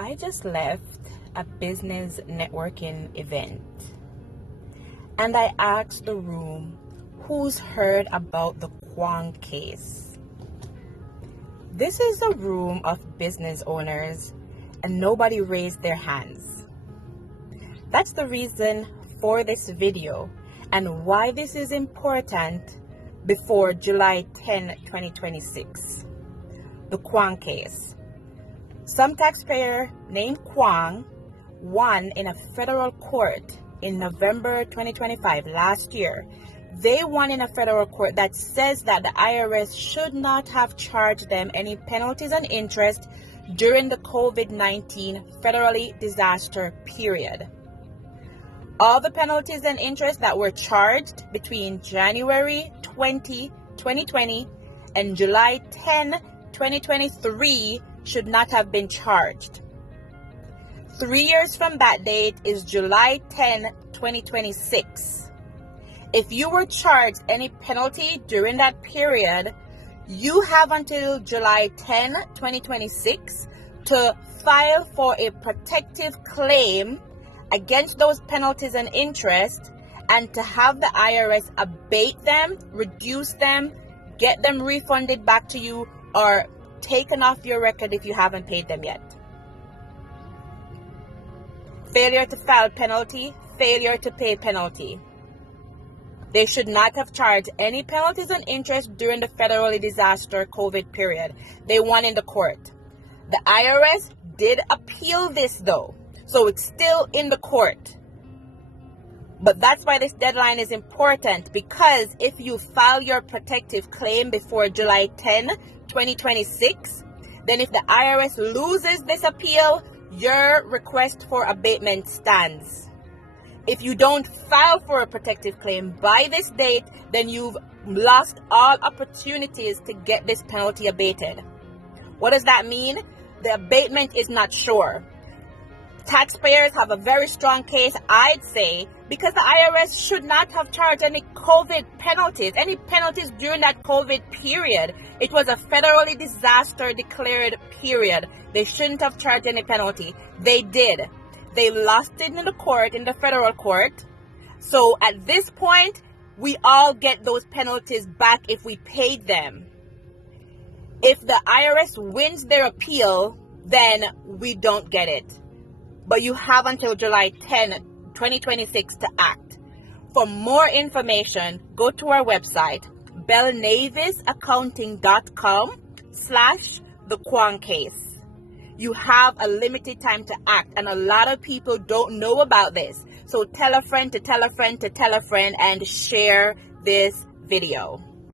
I just left a business networking event and I asked the room who's heard about the Kwong case. This is a room of business owners and nobody raised their hands. That's the reason for this video and why this is important before July 10, 2026. The Kwong case. Some taxpayer named Kwong won in a federal court in November 2025, last year. They won in a federal court that says that the IRS should not have charged them any penalties and interest during the COVID-19 federally disaster period. All the penalties and interest that were charged between January 20, 2020 and July 10, 2023 should not have been charged. 3 years from that date is July 10, 2026. If you were charged any penalty during that period, you have until July 10, 2026 to file for a protective claim against those penalties and interest and to have the IRS abate them, reduce them, get them refunded back to you, or taken off your record if you haven't paid them yet. Failure to file penalty, failure to pay penalty. They should not have charged any penalties and interest during the federally disaster COVID period. They won in the court. The IRS did appeal this though, so it's still in the court. But that's why this deadline is important, because if you file your protective claim before July 10, 2026, then if the IRS loses this appeal, your request for abatement stands. If you don't file for a protective claim by this date, then you've lost all opportunities to get this penalty abated. What does that mean? The abatement is not sure. Taxpayers have a very strong case, I'd say, because the IRS should not have charged any COVID penalties, any penalties during that COVID period. It was a federally disaster declared period. They shouldn't have charged any penalty. They did. They lost it in the court, in the federal court. So at this point, we all get those penalties back if we paid them. If the IRS wins their appeal, then we don't get it. But you have until July 10, 2026 to act. For more information, go to our website, belnavisaccounting.com/the Kwong case. You have a limited time to act, and a lot of people don't know about this. So tell a friend to tell a friend to tell a friend and share this video.